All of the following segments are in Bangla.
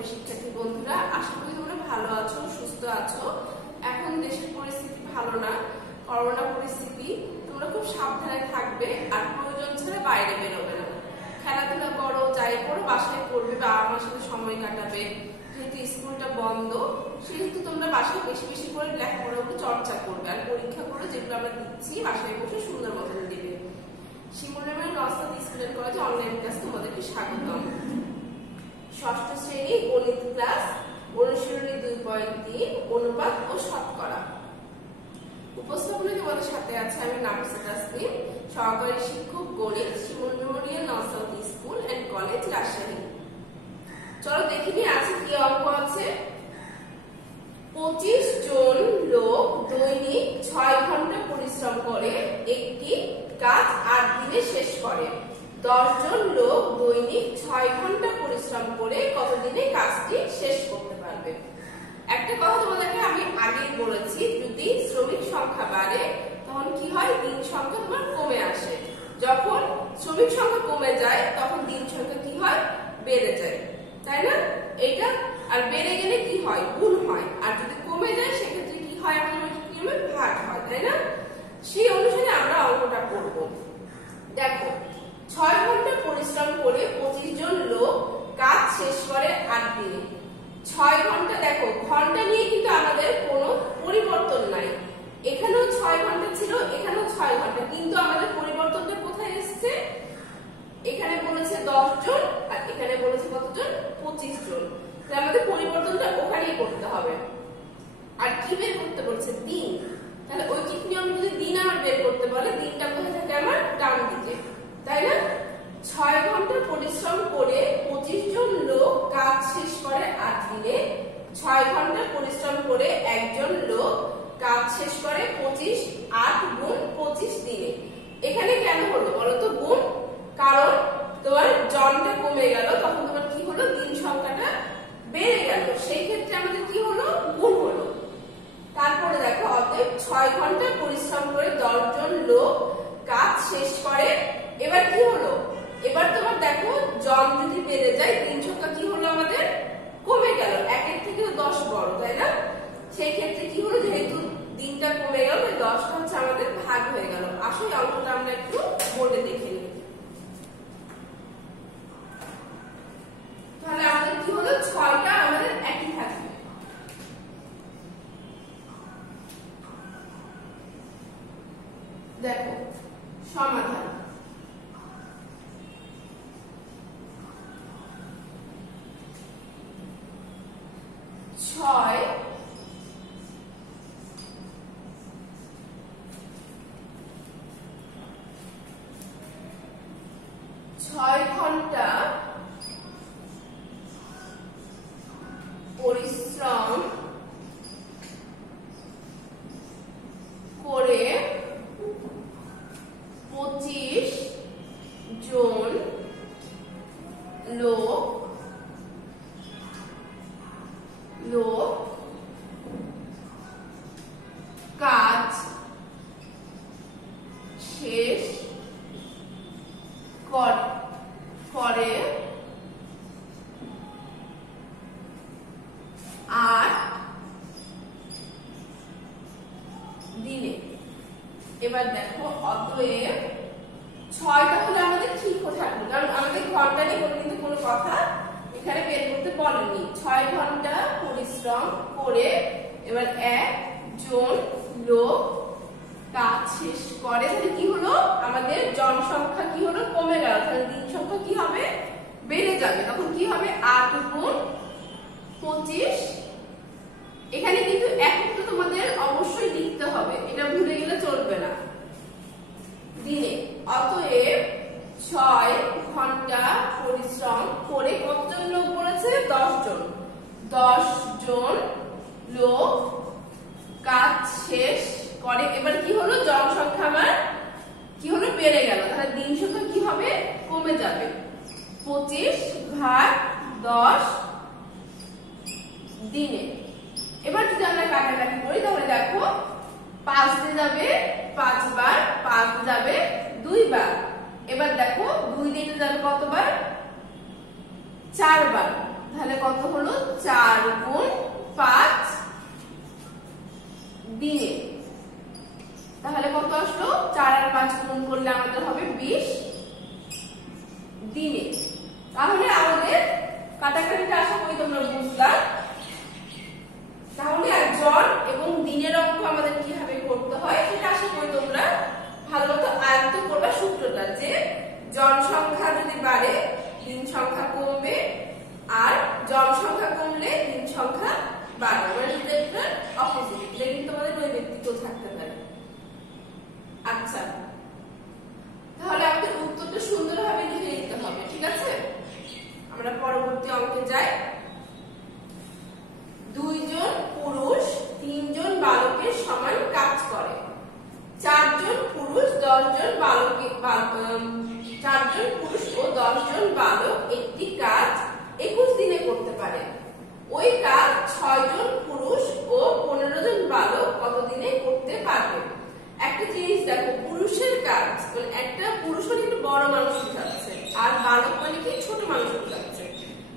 প্রিয় শিক্ষার্থী বন্ধুরা, আশা করি তোমরা ভালো আছো, সুস্থ আছো। এখন দেশের পরিস্থিতি ভালো না, করোনা পরিস্থিতি। তোমরা খুব সাবধানে থাকবে আর প্রয়োজন ছাড়া বাইরে বেরোবে না। খেলাধুলা করো, যাই করো বাসায় করবে বা আমার সাথে সময় কাটাবে। যেহেতু স্কুলটা বন্ধ, সেহেতু তোমরা বাসায় বেশি বেশি করে লেখাপড়াগুলো চর্চা করবে আর পরীক্ষাগুলো যেগুলো আমরা দিচ্ছি বাসায় বসে সুন্দর মতন দিবে। শিমুলের নওসাদ স্কুল এন্ড কলেজে অনলাইন ক্লাস তোমাদেরকে স্বাগতম। ষষ্ঠ শ্রেণী গণিত ক্লাস, অনুশীলনী 2.3 অনুপাত ও শতকরা। উপস্থাপনায় তোমাদের সাথে আছে আমি নাফিসা তাসনিম, সহকারী শিক্ষক গণিত, Shimul memorial Naushad school and college, Rajshahi. চলো দেখি নি আছে কি অঙ্ক আছে। 25 জন লোক দৈনিক 6 ঘন্টা পরিশ্রম করে একটি কাজ 8 দিনে শেষ করে। 10 জন লোক দৈনিক 6 ঘন্টা পরিশ্রম করে কত দিনে কাজটি শেষ করতে পারবে? একটা কথা তোমাদেরকে আমি আগেই বলেছি, যদি শ্রমিক সংখ্যা বাড়ে তখন কি হয়, দিন সংখ্যা তোমার কমে আসে। যখন শ্রমিক সংখ্যা কমে যায় তখন দিন সংখ্যা কি হয়, বেড়ে যায়, তাই না? এটা আর বেড়ে গেলে কি হয়, গুণ হয়। আর যদি কমে যায় সেক্ষেত্রে কি হয়, আমাদের নিয়মে ভাগ হয়, তাই না? সেই অনুসারে আমরা অঙ্কটা করব। দেখো, 6 ঘন্টা পরিশ্রম করে 25 জন লোক কাজ শেষ করে 8 দিনে। 6 ঘন্টা, দেখো ঘন্টা নিয়ে কিন্তু আমাদের কোনো পরিবর্তন নাই। এখানেও 6 ঘন্টা ছিল, এখানেও 6 ঘন্টা, কিন্তু আমাদের পরিবর্তনটা কোথায় এসেছে? এখানে বলেছে 10 জন আর এখানে বলেছে কতজন, 25 জন। তাহলে আমাদের পরিবর্তনটা ওখানেই করতে হবে। আর কি বের করতে বলছে, দিন। তাহলে ঐকিক নিয়ম যদি দিন আমার বের করতে বলে, দিনটা কোথায় থাকে, আমার ডান দিকে, তাই না? 6 ঘন্টা পরিশ্রম করে 25 জন লোক কাজ শেষ করে 8 দিনে। 6 ঘন্টা পরিশ্রম করে একজন লোক কাজ শেষ করে 25, 8 গুণ 25 দিনে। এখানে কেন হলো বলো তো গুণ? কারণ তোমার জনটা কমে গেল, তখন তোমার কি হলো, দিন সংখ্যাটা বেড়ে গেল, সেই ক্ষেত্রে আমাদের কি হলো, গুণ হলো। তারপরে দেখো, অতএব 6 ঘন্টা পরিশ্রম করে 10 জন লোক কাজ শেষ করে। এবার কি হলো, এবার তোমার দেখো জন যদি বেড়ে যায় দিন সংখ্যা কি হলো, আমাদের কমে গেল। 1 থেকে 10 বড়, তাই না? সেই ক্ষেত্রে কি হলো, যেহেতু দিনটা কমে গেল, 10টা হচ্ছে আমাদের ভাগ হয়ে গেল। আসলে অঙ্কটা আমরা একটু বোর্ডে দেখে নিই। তাহলে আমাদের কি হলো, 6টা আমাদের একই থাকবে। দেখো সমাধান। ছয় 6 ঘন্টা পরিশ্রম করে 25 জন লোক কাজ শেষ করে 8 দিনে। এবার দেখো, অতএব 6টা হলে আমাদের ঠিক থাকবে, কারণ আমাদের ঘন্টা নিয়ে কিন্তু কোনো কথা এখানে বের করতে বলেনি। 6 ঘন্টা পরিশ্রম করে এবার একজন লোক কাজ শেষ করে, তাহলে কি হলো, আমাদের জনসংখ্যা কি হলো, কমে গেল। তাহলে দিন সংখ্যা কি হবে, বেড়ে যাবে। তখন কি হবে, 8 গুণ 25। এখানে কিন্তু এককটা তোমাদের অবশ্যই লিখতে হবে, এটা ভুলে গেলে চলবে না, দিনে। অতএব 6 ঘন্টা পরিশ্রম করে কতজন লোক বলেছে, 10 জন। 10 জন লোক কাজ শেষ করে। এবার কি হলো, জনসংখ্যা আমার কি হলো, বেড়ে গেল। তাহলে দিন সংখ্যা কি হবে, কমে যাবে। 25 ভাগ 10 দিনে। এবার যদি আমরা কাটাকাটি করি তাহলে দেখো 5 দিয়ে যাবে 5 বার, 5 দিয়ে যাবে 2 বার। এবার দেখো 2 দিয়ে যাবে কতবার, 4 বার। তাহলে কত হলো 4 গুণ 5 দিনে। তাহলে কত আসলো 4 আর 5 গুণ করলে আমাদের হবে 20 দিনে। তাহলে আমাদের কাটাকাটিটা আশা করি তোমরা বুঝলা। তাহলে আর জন এবং দিনের অঙ্ক আমাদের কিভাবে করতে হয় সেটা আশা করি তোমরা ভালোমতো আয়ত্ত করবা সূত্রটা, যে জন সংখ্যা যদি বাড়ে দিন সংখ্যা কমবে, আর জন সংখ্যা কমলে দিন সংখ্যা বাড়বে, মানে এটা অপোজিট। এটা কিন্তু তোমাদের নৈর্ব্যক্তিক থাকতে পারে। আচ্ছা, তাহলে আমাদের উত্তরটা সুন্দরভাবে লিখে নিতে হবে, ঠিক আছে? আমরা পরবর্তী অঙ্কে যাই। 2 জন পুরুষ 3 জন বালকের সমান কাজ করে। 4 জন পুরুষ 10 জন বালক 4 জন পুরুষ ও 10 জন বালক একটি কাজ 21 দিনে করতে পারে। ওই কাজ 6 জন পুরুষ ও 15 জন বালক কত দিনে করতে পারবে? একটা জিনিস দেখো, পুরুষের কাজ মানে একটা পুরুষ মানে একটু বড় মানুষ বোঝাচ্ছে, আর বালক মানে কি ছোট মানুষ বোঝাচ্ছে।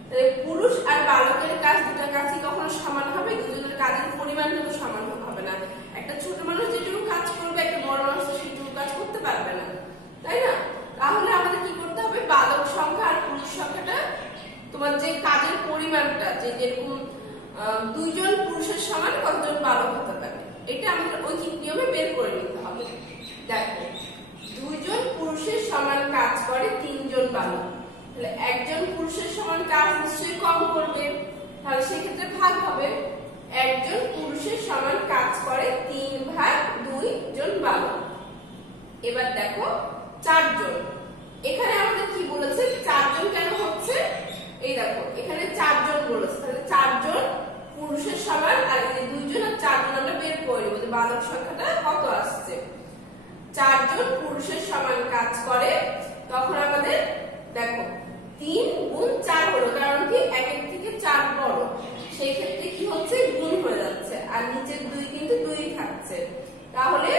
তাহলে পুরুষ আর বালকের কাজ, দুটা কাজই কখনো সমান হবে? দুজনের কাজের পরিমাণ কিন্তু সমান হবে না। একটা ছোট মানুষ যেটুকু কাজ করবে, একটা বড় মানুষ সেটুকু কাজ করতে পারবে না, তাই না? তাহলে আমাদের কি করতে হবে? বালক সংখ্যা আর পুরুষ সংখ্যাটা, তোমার যে কাজের পরিমাণটা, যে যেরকম 2 জন পুরুষের সমান কতজন বালক হতে পারে, এটা আমাদের ঐকিক নিয়মে বের করে নিতে হবে। দেখো, 2 জন পুরুষের সমান কাজ করে 3 জন বালক, তাহলে একজন পুরুষের সমান কাজ নিশ্চয়ই কম করবে, তাহলে সেক্ষেত্রে ভাগ হবে। একজন পুরুষের সমান কাজ করে 3 ভাগ 2 জন বালক। এবার দেখো 4 জন, এখানে আমাদের কি বলেছে? 4 জন কেন হচ্ছে? এই দেখো, এখানে 4 জন বলেছে, তাহলে 4 জন পুরুষের সমান, আর এই 2 জন আর 4 জন আমরা বের করে নেব যে বালক সংখ্যাটা কত আসছে। 4 জন পুরুষের সমান কাজ করে, তখন আমাদের দেখো 3 গুণ 4 হলো, কারণ কি 1 এর থেকে 4 বড়, সেই ক্ষেত্রে কি হচ্ছে? গুণ হয়ে যাচ্ছে, আর নিচের 2 কিন্তু 2ই থাকছে। তাহলে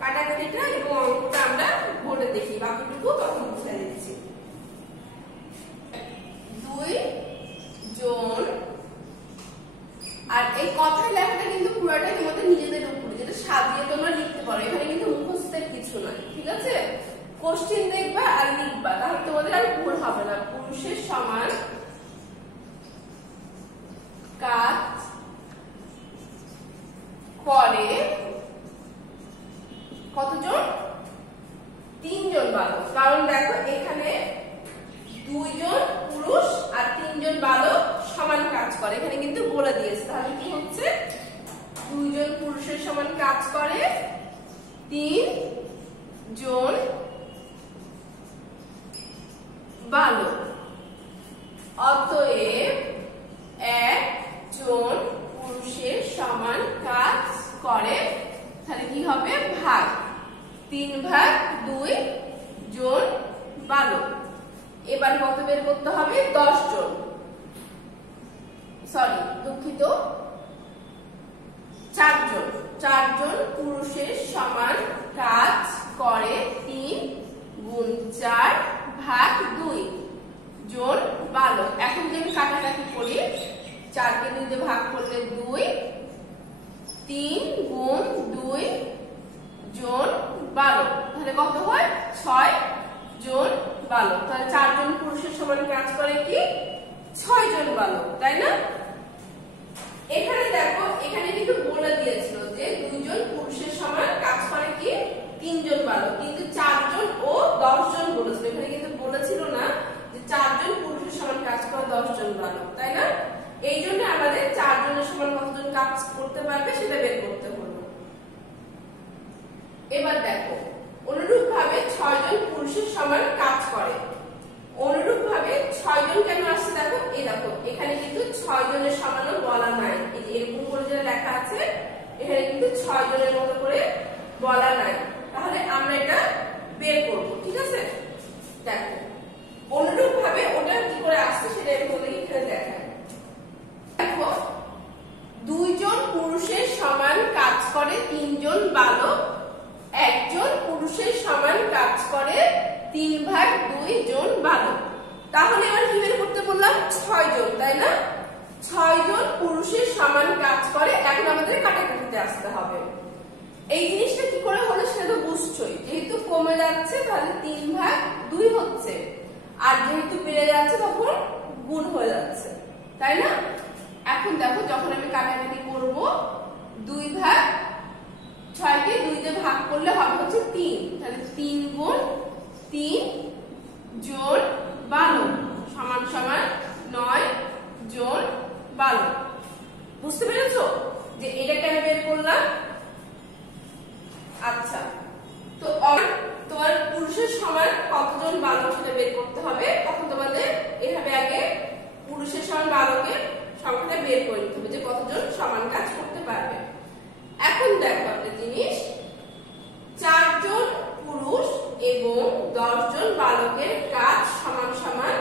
কাটাকাটিটা এবং অঙ্কটা আমরা ভোরে দেখি, বাকিটুকু তখন বুঝিয়ে দিচ্ছি। 2 জন, আর এই কথার লেখাটা কিন্তু পুরোটাই তোমাদের নিজেদের উপরে, যেটা সাজিয়ে তোমরা লিখতে পারো, এখানে কিন্তু মুখস্থের কিছু নয়, ঠিক আছে? কোশ্চেন দেখবা আর লিখবা, তাহলে তোমাদের আর ভুল হবে না। পুরুষের সমান কাজ করে কতজন? 3 জন বালক। কারণ দেখো এখানে 2 জন পুরুষ আর 3 জন বালক সমান কাজ করে, এখানে কিন্তু বলে দিয়েছে। তাহলে কি হচ্ছে? 2 জন পুরুষের সমান কাজ করে 3 জন বালক, অতএব 1 জন পুরুষের সমান কাজ করে, তাহলে কি হবে? ভাগ 3 ভাগ 2 জন বালক। এবার কত বের করতে হবে? 10 জন, সরি দুঃখিত, 4 জন। 4 জন পুরুষের সমান কাজ করে 3 গুণ 4 ভাগ 2 জন বালক। এখন যদি আমি কাটাকাটি করি, 4 কে 2 দিয়ে ভাগ করলে 2, 3 গুণ 2 জন বালক, তাহলে কত হয়? 6 জন বালক। তাহলে 4 জন পুরুষের সমান কাজ করে কি? 6 জন বালক, তাই না? এখানে দেখো, এখানে কিন্তু বলে দিয়েছিল যে 2 জন পুরুষের সমান কাজ করে কি? 3 জন বালক, কিন্তু 4 জন ও 10 জন বলেছিল, এখানে কিন্তু বলেছিল না যে 4 জন পুরুষের সমান কাজ করে 10 জন বালক, তাই না? এই জন্য আমাদের 4 জনের সমান কতজন কাজ করতে পারবে সেটা বের করতে হলো। এবার দেখো, অনুরূপ ভাবে 6 জন পুরুষের সমান কাজ করে। অনুরূপ ভাবে 6 জন কেন আসছে? দেখো, এই দেখো এখানে কিন্তু 6 জনের সমানও বলা নাই, এই যে এরকম করে যেটা লেখা আছে এখানে কিন্তু 6 জনের মতো করে বলা নাই। তাহলে আমরা এটা বের করব, ঠিক আছে? দেখো অনুরূপ ভাবে ওটা কি করে আসছে সেটা এরকম এখানে দেখায়। দেখো 2 জন পুরুষের সমান কাজ করে 3 জন বালক, 1 জন পুরুষের সমান কাজ করে 3 ভাগ 2 জন বালক। তাহলে এবার কি বের করতে বললাম? 6 জন। তাই না? 6 জন পুরুষের সমান কাজ করে। এখন আমাদের কাটাকুটিতে আসতে হবে। এই জিনিসটা কি করে হলো সেটা তো বুঝছোই। যেহেতু কমে যাচ্ছে তাহলে 3/2 হচ্ছে, আর যেহেতু বেড়ে যাচ্ছে তখন গুণ হয়ে যাচ্ছে, তাই না? এখন দেখো যখন আমি কাটাকাটি করব 2/6 কে 2 দিয়ে ভাগ করলে হবে হচ্ছে 3, তাহলে 3 গুণ 3 যোগ 12 সমান সমান 9 যোগ 12। বুঝতে পেরেছো যে এটা কেন বের করলাম? আচ্ছা, তো তোমার পুরুষের সমান কতজন বালক সেটা বের করতে হবে। তখন তোমাদের এভাবে আগে পুরুষের সমান বালকের সংখ্যাটা বের করে নিতে হবে যে কতজন সমান কাজ করতে পারবে। এখন দেখো একটা জিনিস, 4 জন পুরুষ এবং 10 জন বালকের কাজ সমান সমান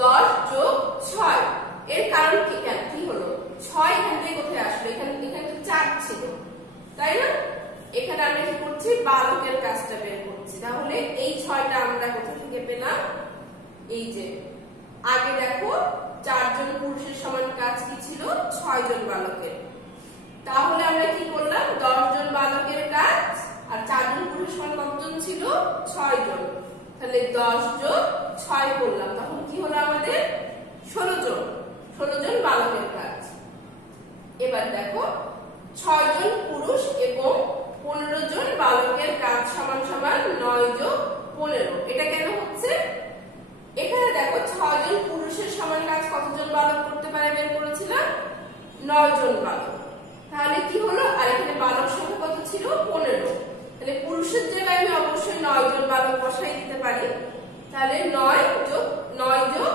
10 যোগ 6। এর কারণ কি হলো? 6 এখান থেকে কোথায় আসলো? এখানে তো 4 ছিল, তাই না? এখানে আমরা কি করছি? বালকের কাজটা বের করছি। তাহলে এই 6টা আমরা কোথা থেকে পেলাম? এই যে আগে দেখো 4 জন পুরুষের সমান কাজ কি ছিল? 6 জন বালকের। তাহলে আমরা কি করলাম? 10 জন বালকের কাজ আর 4 জন পুরুষের সমান কতজন ছিল? 6 জন। তাহলে 10 যোগ 6 করলাম, তখন কি হলো আমাদের? 16 জন বালকের কাজ। এবার দেখো 6 জন পুরুষ এবং 15 জন বালকের কাজ সমান সমান 9 যোগ 15। এটা কেন হচ্ছে? এখানে দেখো 6 জন পুরুষের সমান কাজ কতজন বালক করতে পারে বের করেছিলাম? 9 জন বালক। তাহলে কি হলো? আর এখানে বালক সংখ্যা কত ছিল? 15। তাহলে পুরুষের জায়গায় আমি অবশ্যই 9 জন বালক বসাই দিতে পারি। তাহলে 9 যোগ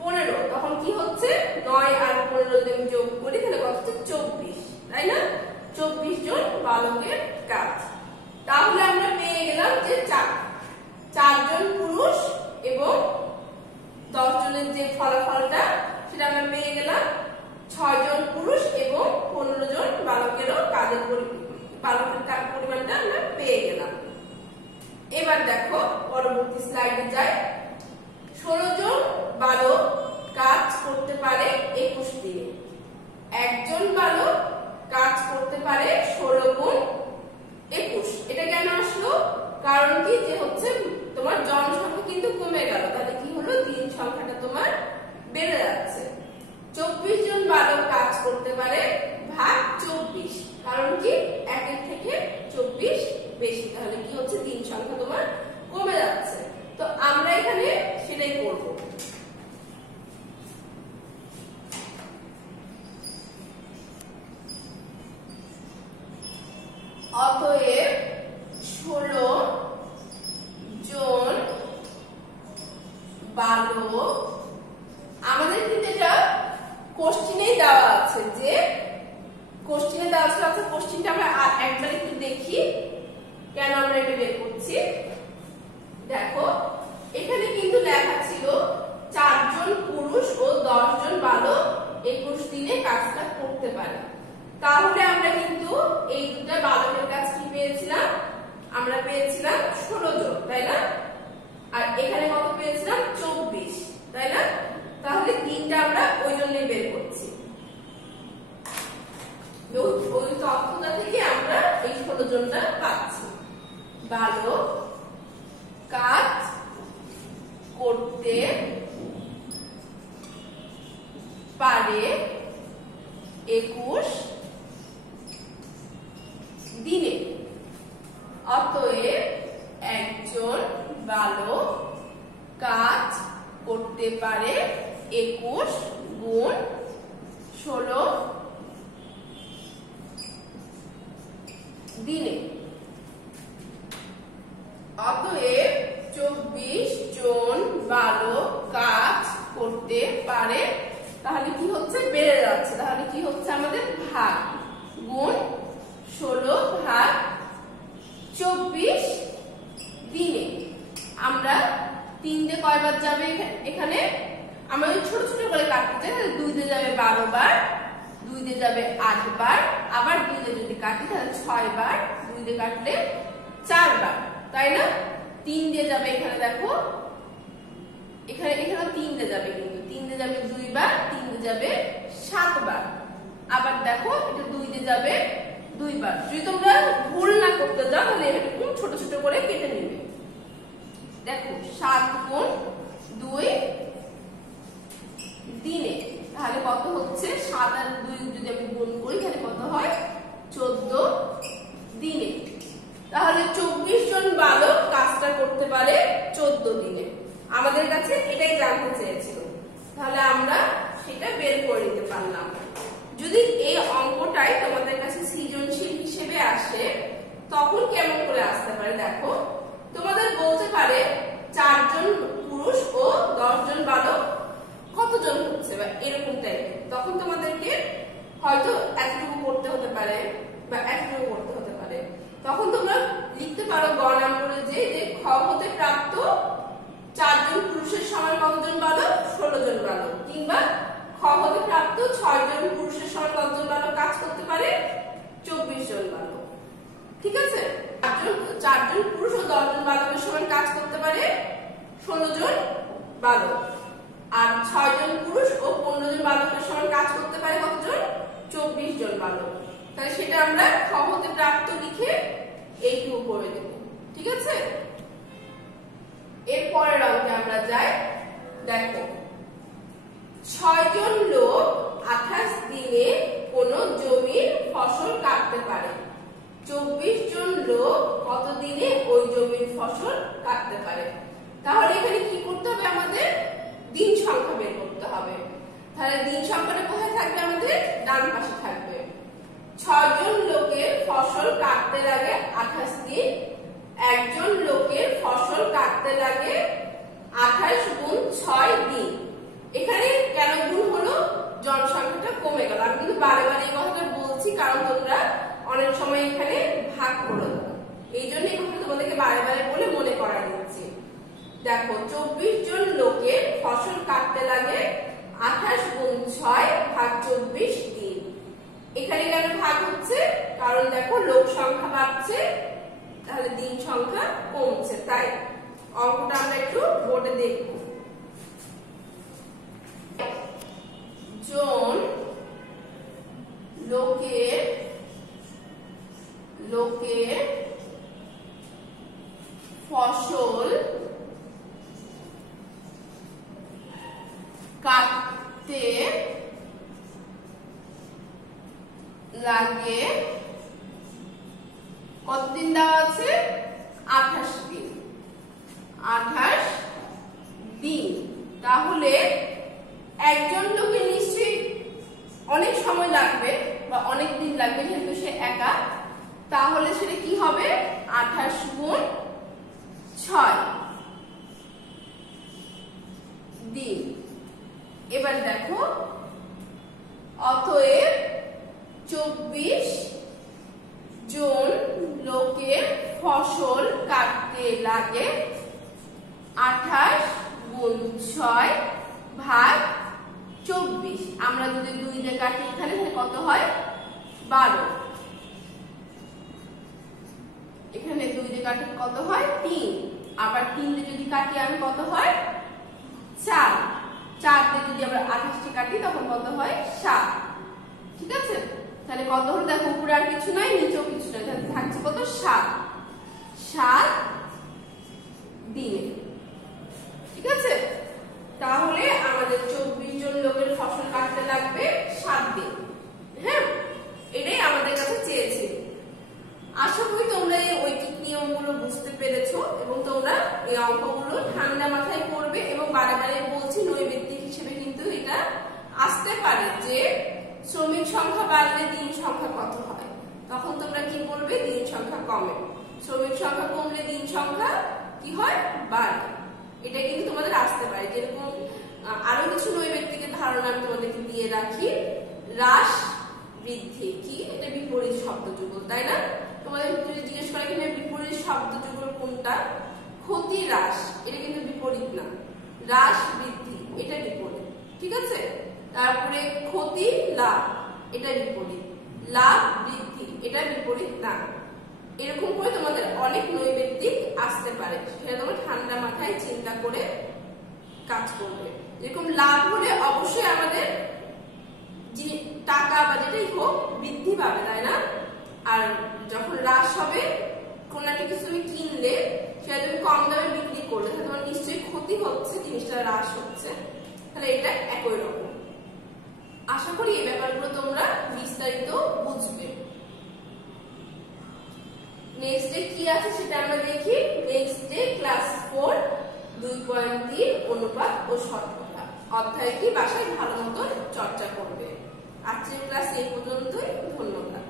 15, তখন কি হচ্ছে? 9 আর 15 যদি আমি যোগ করি তাহলে কত হচ্ছে? 24, তাই না? 24 জন বালকের কাজ। তাহলে আমরা পেয়ে গেলাম যে 4 জন পুরুষ এবং 10 জনের যে ফলাফলটা সেটা আমরা পেয়ে গেলাম 6 জন পুরুষ এবং 15 জন বালকেরও কাজের পরিমাণটা আমরা পেয়ে গেলাম। এবার দেখো পরবর্তী স্লাইডে যাই। 16 জন বালক কাজ করতে পারে 21 দিনে। একজন বালক কাজ করতে পারে 16 গুণ 21। এটা কেন আসলো? কারণ কি? যে হচ্ছে তোমার জনসংখ্যা কিন্তু কমে গেল, তাহলে কি হলো? দিন সংখ্যাটা তোমার বেড়ে যাচ্ছে। 24 জন বালক কাজ করতে পারে ভাগ 24, কারণ কি? 1 থেকে 24 বেশি, তাহলে কি হচ্ছে? দিন সংখ্যা তোমার কমে যাচ্ছে। তো আমরা এখানে সেটাই করব। অতএব 16 জন বালক, আমাদের কিন্তু এটা কোশ্চেনেই দেওয়া আছে, যে কোশ্চেনে দেওয়া আছে। আচ্ছা, কোশ্চেনটা আমরা একবার একটু দেখি কেন আমরা এটা বের করছি। দেখো এখানে কিন্তু লেখা ছিল 4 জন পুরুষ ও 10 জন বালক 21 দিনে কাজটা করতে পারে। তাহলে আমরা কিন্তু এই দুটো বালকের কাজ কি পেয়েছিলাম? আমরা পেয়েছিলাম 16 জন, তাই না? আর এখানে কত পেয়েছিলাম? 24, তাই না? তাহলে দিনটা আমরা ওই জন্যই বের করছি। ওই তথ্যটা থেকে আমরা এই 16 জনটা পাচ্ছি। বালক কাজ করতে পারে 21 দিনে। অতএব একজন বালক কাজ করতে পারে 21 গুণ 16 দিনে। অতএব 24 জন বালক কাজ করতে পারে। তাহলে কি হচ্ছে? বেড়ে যাচ্ছে। তাহলে কি হচ্ছে? আমাদের ভাগ গুণ 16 ভাগ 24 দিনে। আমরা 3 দিয়ে কয়বার যাবে এখানে? আমরা ছোট ছোট করে কাটতে চাই, তাহলে 2 দিয়ে যাবে 12 বার, 2 দিয়ে যাবে 8 বার, আবার 2 দিয়ে যদি কাটি তাহলে 6 বার, 2 দিয়ে কাটলে 4 বার, তাই না? 3 দিয়ে যাবে এখানে, দেখো এখানে 3 দিয়ে যাবে, কিন্তু 3 দিয়ে যাবে 2 বার, 3 দিয়ে যাবে 7 বার। আবার দেখো এটা 2 দিয়ে যাবে 2 বার। যদি তোমরা ভুল না করতে যাও তাহলে এরকম ছোট ছোট করে কেটে নেবে। দেখো 7 গুণ 2 দিনে, তাহলে কত হচ্ছে? 7 আর 2 যদি আমি গুণ করি তাহলে কত হয়? 14 দিনে। তাহলে 24 জন বালক কাজটা করতে পারে 14 দিনে। আমাদের কাছে এটাই জানতে চেয়েছিল, তাহলে আমরা সেটা বের করে নিতে পারলাম। যদি এই অঙ্কটাই তোমাদের কাছে সৃজনশীল হিসেবে আসে তখন কেমন করে আসতে পারে? দেখো তোমাদের বলতে পারে 4 জন পুরুষ ও 10 জন বালক কতজন হচ্ছে, বা এরকম টাইপের। তখন তোমাদেরকে হয়তো এতটুকু করতে হতে পারে বা এতটুকু করতে হতে পারে। তখন তোমরা লিখতে পারো গ নম্বরে যে খ হতে প্রাপ্ত 4 জন পুরুষের সমান কতজন বালক? 16 জন বালক। কিংবা খ হতে প্রাপ্ত 6 জন পুরুষের সমান কতজন বালক কাজ করতে পারে? 24 জন বালক। ঠিক আছে, 4 জন পুরুষ ও 10 জন বালকের সমান কাজ করতে পারে 16 জন বালক। আর 6 জন পুরুষ ও 15 জন বালকের সমান কাজ করতে পারে কতজন? 24 জন বালক। তাহলে সেটা আমরা খ হতে প্রাপ্ত লিখে এইটুকু করে দেব। ঠিক আছে, এর পরের অঙ্কে আমরা যাই। দেখো 6 জন লোক 28 দিনে কোন জমির ফসল কাটতে পারে। 24 জন লোক কত দিনে ওই জমির ফসল কাটতে পারে? তাহলে এখানে কি করতে হবে? আমাদের দিন সংখ্যা বের করতে হবে। তাহলে দিন সংখ্যাটা কোথায় থাকবে? আমাদের ডান পাশে থাকবে। 6 জন লোকের ফসল কাটতে লাগে 28 দিন। একজন লোকের ফসল কাটতে লাগে 28 গুণ 6 দিন। এখানে কেন গুণ হলো? জনসংখ্যাটা কমে গেল। আমি কিন্তু বারে বারে এই কথাটা বলছি কারণ তোমরা অনেক সময় এখানে ভাগ করে দাও, এই জন্য এই কথাটা তোমাদেরকে বারে বারে বলে মনে করাই দিচ্ছি। দেখো 24 জন লোকের ফসল কাটতে লাগে 28 গুণ 6 ভাগ 24 দিন। এখানে কেন ভাগ হচ্ছে? কারণ দেখো লোক সংখ্যা বাড়ছে, তাহলে দিন সংখ্যা কমছে। তাই অঙ্কটা আমরা একটু বোর্ডে দেখব। জন লোকের ফসল কাটতে লাগে কতদিন দেওয়া আছে? 28 দিন। 28 দিন। তাহলে একজন লোকের নিশ্চয়ই অনেক সময় লাগবে বা অনেক দিন লাগবে, যেহেতু সে একা। তাহলে সেটা কি হবে? 28 গুণ 6 দিন। এবার দেখো অতএব 24 জন লোকের ফসল কাটতে লাগে 28 গুণ 6 ভাগ 24। আমরা যদি 2 দিয়ে কাটি এখানে কত হয়? 12। এখানে 2 দিয়ে কাটি কত হয়? 3। আবার 3 দিয়ে যদি কাটি আমি কত হয়? 4। 4 দিয়ে যদি আমরা 28 কাটি তখন কত হয়? 7। ঠিক আছে, তাহলে কত হলো? দেখো উপরে আর কিছু নাই, নিচেও কিছু নাই, তাহলে থাকছে কত? 7 দিনে। ঠিক আছে, তাহলে আমাদের 24 জন লোকের ফসল কাটতে লাগবে 7 দিন। হ্যাঁ, এটাই আমাদের কাছে চেয়েছে। আশা করি তোমরা এই ঐকিক নিয়মগুলো বুঝতে পেরেছো এবং তোমরা এই অঙ্কগুলো ঠান্ডা মাথায় করবে। এবং বারে বারে বলছি নৈবেদ্যিক হিসেবে কিন্তু এটা আসতে পারে যে শ্রমিক সংখ্যা বাড়লে দিন সংখ্যা কত হয়। তখন তোমরা কি বলবে? দিন সংখ্যা কমে। শ্রমিক সংখ্যা কমলে দিন সংখ্যা কি হয়? বাড়ে। এটা কিন্তু তোমাদের আসতে পারে। যেরকম আরো কিছু নৈবেদ্যিকের ধারণা আমি তোমাদেরকে দিয়ে রাখি। হ্রাস বৃদ্ধি কি? এটা বিপরীত শব্দযুগল, তাই না? তোমাদের যদি জিজ্ঞেস করে এখানে বিপরীত শব্দযুগল কোনটা? ক্ষতি হ্রাস, এটা কিন্তু বিপরীত না। হ্রাস বৃদ্ধি এটা বিপরীত। ঠিক আছে, তারপরে ক্ষতি লাভ এটা বিপরীত। লাভ বৃদ্ধি এটা বিপরীত না। এরকম করে তোমাদের অনেক নৈবেদ্যিক আসতে পারে, সেটা তোমরা ঠান্ডা মাথায় চিন্তা করে কাজ করবে। যেরকম লাভ হলে অবশ্যই আমাদের পাবে, তাই না? আর যখন হ্রাস হবে, কোন একটা কিছু তুমি কিনলে সেটা তুমি কম দামে বিক্রি করলে তাহলে তোমার নিশ্চয়ই ক্ষতি হচ্ছে, জিনিসটা হ্রাস হচ্ছে, তাহলে এটা একই রকম। আশা করি এই ব্যাপারগুলো তোমরা বিস্তারিত বুঝবে। নেক্সট ডে কি আছে সেটা আমরা দেখি। নেক্সট ডে ক্লাস 4 2.3 অনুপাত ও শতকরা অধ্যায়টি বাসায় ভালো মতো চর্চা করবে। আজকের ক্লাস এই পর্যন্তই। ধন্যবাদ।